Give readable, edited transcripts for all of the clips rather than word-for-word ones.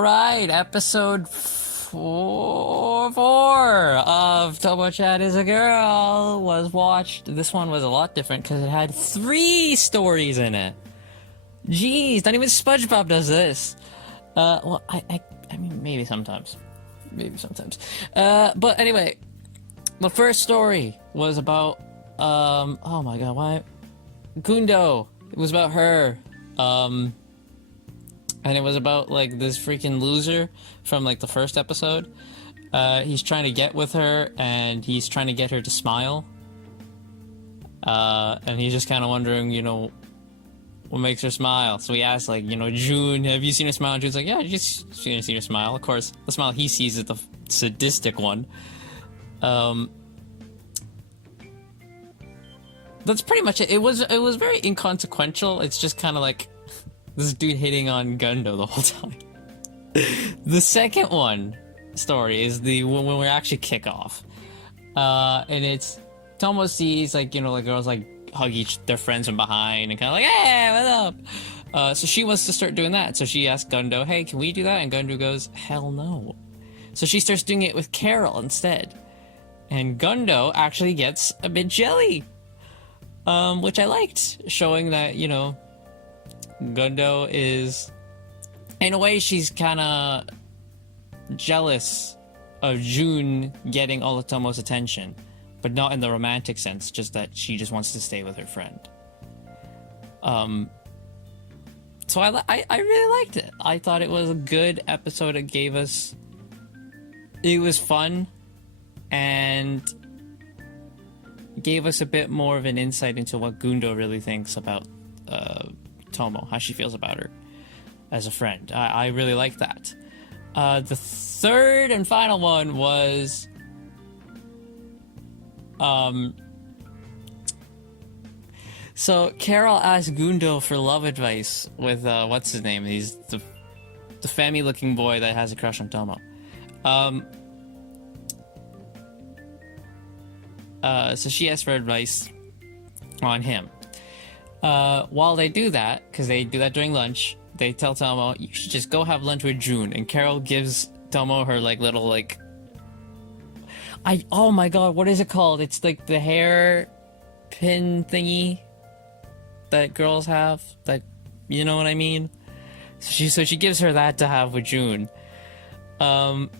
Right, episode four of Tomo-Chan is a Girl was watched. This one was a lot different because it had 3 stories in it. Jeez, not even SpongeBob does this. Well, I mean, maybe sometimes. Maybe sometimes. But anyway, the first story was about, oh my god, why? Gundo. It was about her. And it was about, like, this freaking loser from, like, the first episode. He's trying to get with her, and he's trying to get her to smile. And he's just kind of wondering, what makes her smile. So he asks, like, June, have you seen her smile? And June's like, yeah, I just seen her smile. Of course, the smile he sees is the sadistic one. That's pretty much it. It was very inconsequential. It's just kind of like this dude hitting on Gundo the whole time. The second story is when we actually kick off. And it's Tomo sees, like, like girls like hug their friends from behind and kind of like, hey, what's up? So she wants to start doing that. So she asks Gundo, hey, can we do that? And Gundo goes, hell no. So she starts doing it with Carol instead. And Gundo actually gets a bit jelly. Which I liked, showing that, Gundo is, in a way, she's kind of jealous of June getting all of Tomo's attention, but not in the romantic sense, just that she just wants to stay with her friend. So I really liked it. I thought it was a good episode. It was fun, and gave us a bit more of an insight into what Gundo really thinks about Tomo, how she feels about her as a friend. I really like that. The third and final one was so Carol asked Gundo for love advice with what's his name? He's the fammy looking boy that has a crush on Tomo. So she asked for advice on him. While they do that, because they do that during lunch, they tell Tomo, you should just go have lunch with June. And Carol gives Tomo her, like, little, like... oh my god, what is it called? It's, like, the hair pin thingy that girls have. That, you know what I mean? So she gives her that to have with June. And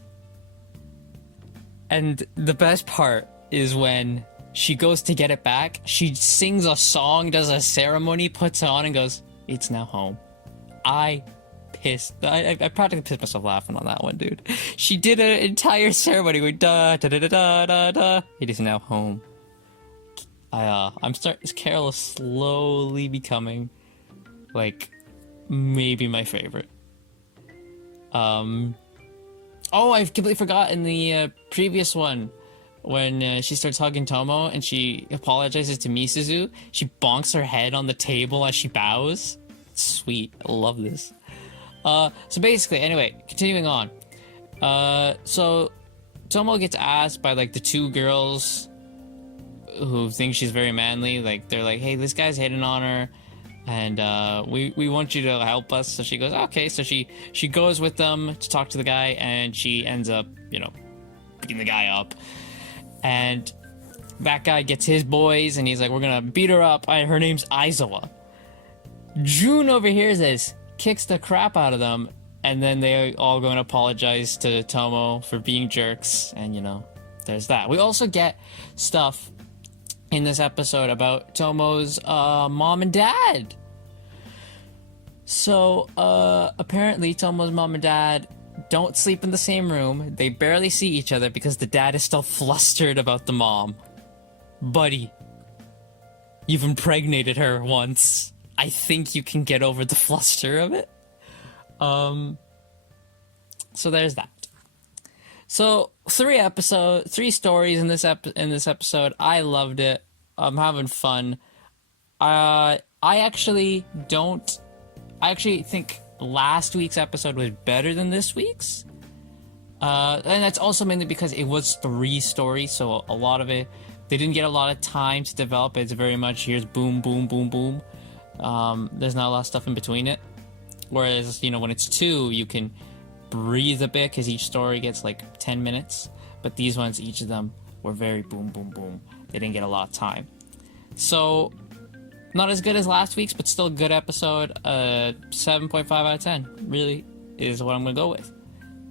the best part is when she goes to get it back, she sings a song, does a ceremony, puts it on, and goes, it's now home. I practically pissed myself laughing on that one, dude. She did an entire ceremony with da da da da da da da. It is now home. Carol is slowly becoming, like, maybe my favorite. Oh, I've completely forgotten the previous one. When she starts hugging Tomo and she apologizes to Misuzu, she bonks her head on the table as she bows. It's sweet. I love this. So basically, anyway, continuing on. So Tomo gets asked by, like, the 2 girls who think she's very manly. Like, they're like, hey, this guy's hitting on her, and we want you to help us. So she goes, okay. So she goes with them to talk to the guy, and she ends up, beating the guy up. And that guy gets his boys, and he's like, we're gonna beat her up. Her name's Aizawa. June overhears this, kicks the crap out of them, and then they all go and apologize to Tomo for being jerks, and, there's that. We also get stuff in this episode about Tomo's mom and dad. So, apparently Tomo's mom and dad don't sleep in the same room. They barely see each other because the dad is still flustered about the mom. Buddy, you've impregnated her once. I think you can get over the fluster of it. So there's that. So 3 stories in this episode. I loved it. I'm having fun. I actually think last week's episode was better than this week's. And that's also mainly because it was 3 stories, so a lot of it, they didn't get a lot of time to develop it. It's very much, here's boom, boom, boom, boom. There's not a lot of stuff in between it. Whereas, when it's 2, you can breathe a bit because each story gets like 10 minutes. But these ones, each of them were very boom, boom, boom. They didn't get a lot of time. So, not as good as last week's, but still a good episode. 7.5 out of 10 really is what I'm going to go with.